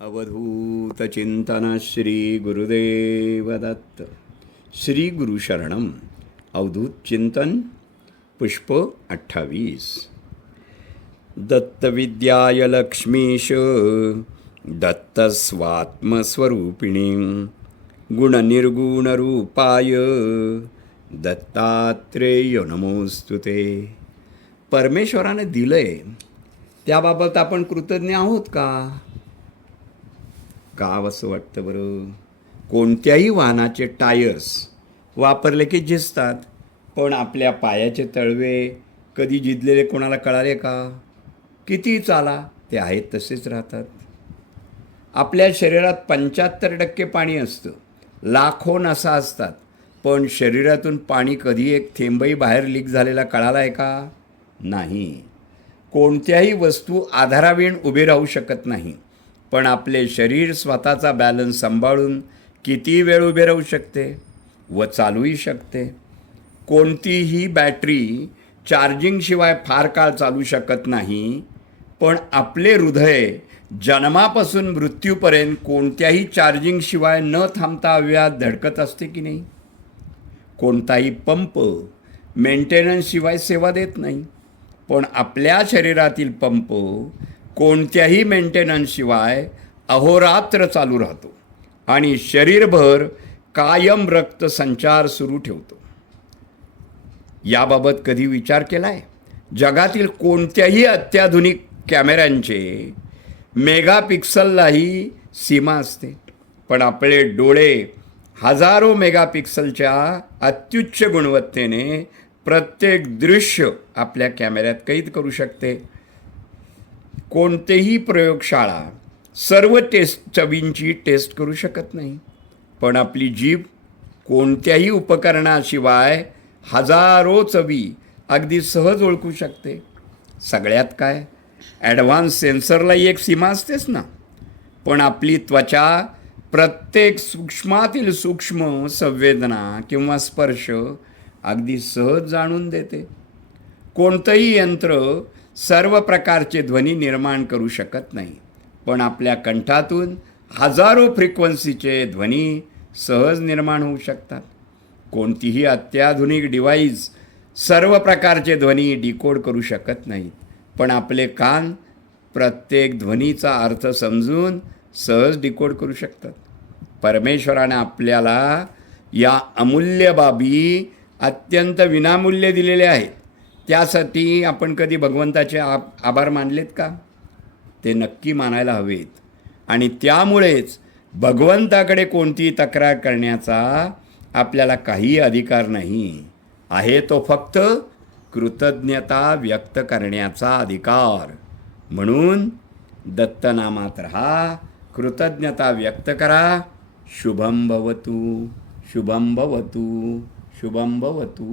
अवधूत चिंतन श्री गुरुदेव दत्त. श्री गुरु शरणम. अवधूत चिंतन पुष्प 28. दत्तविद्याय लक्ष्मीश दत्तस्वात्मस्वरूपिणी गुणनिर्गुणरूपाय दत्तात्रेय नमोस्तुते. परमेश्वराने दिलंय त्याबाबत आपण कृतज्ञ आहोत का? का असं वाटतं बरं? कोणत्याही वाहनाचे टायर्स वापरले की झिजतात, पण आपल्या पायाचे तळवे कधी झिजलेले कोणाला कळाले का? किती चाला ते आहेत तसेच राहतात. आपल्या शरीरात 75% पाणी असतं, लाखो नसा असतात, पण शरीरातून पाणी कधी एक थेंबही बाहेर लीक झालेला कळाला आहे का? नाही. कोणत्याही वस्तू आधाराविण उभी राहू शकत नाही, पण आपले शरीर स्वतःचा बॅलन्स सांभाळून किती वेळ उभे राहू शकते व चालूही शकते. कोणतीही बॅटरी चार्जिंगशिवाय फार काळ चालू शकत नाही, पण आपले हृदय जन्मापासून मृत्यूपर्यंत कोणत्याही चार्जिंगशिवाय न थांबता अव्याहत धडकत असते की नाही? कोणताही पंप मेंटेनन्सशिवाय सेवा देत नाही, पण आपल्या शरीरातील पंप कोणत्याही मेंटेनन्सशिवाय अहोरात्र चालू राहतो आणि शरीरभर कायम रक्त संचार सुरू ठेवतो. याबाबत कधी विचार केलाय? जगातील कोणत्याही अत्याधुनिक कॅमेऱ्यांचे मेगापिक्सललाही सीमा असते, पण आपले डोळे हजारो मेगापिक्सलच्या अत्युच्च गुणवत्तेने प्रत्येक दृश्य आपल्या कॅमेऱ्यात कैद करू शकते. कोणतेही प्रयोगशाळा सर्व चवींची टेस्ट करू शकत नाही, पण आपली जीभ कोणत्याही उपकरणाशिवाय हजारो चवी अगदी सहज ओळखू शकते. सगळ्यात काय, ॲडव्हान्स सेन्सरलाही एक सीमा असतेच ना. पण आपली त्वचा प्रत्येक सूक्ष्मातील सूक्ष्म संवेदना किंवा स्पर्श अगदी सहज जाणून देते. कोणतंही यंत्र सर्व प्रकारचे ध्वनी निर्माण करू शकत नाही, पण आपल्या कंठातून हजारो फ्रिक्वेन्सीचे ध्वनी सहज निर्माण होऊ शकतात. कोणतीही अत्याधुनिक डिव्हाइस सर्व प्रकारचे ध्वनी डिकोड करू शकत नाहीत, पण आपले कान प्रत्येक ध्वनीचा अर्थ समजून सहज डिकोड करू शकतात. परमेश्वराने आपल्याला या अमूल्य बाबी अत्यंत विनामूल्य दिलेले आहेत. त्यासाठी आपण कधी भगवंताचे आभार मानलेत का? ते नक्की मानायला हवेत. आणि त्यामुळेच भगवंताकडे कोणतीही तक्रार करण्याचा आपल्याला काही अधिकार नाही आहे, तो फक्त कृतज्ञता व्यक्त करण्याचा अधिकार. म्हणून दत्तनामात राहा, कृतज्ञता व्यक्त करा. शुभम भवतु, शुभम भवतु, शुभम भवतु.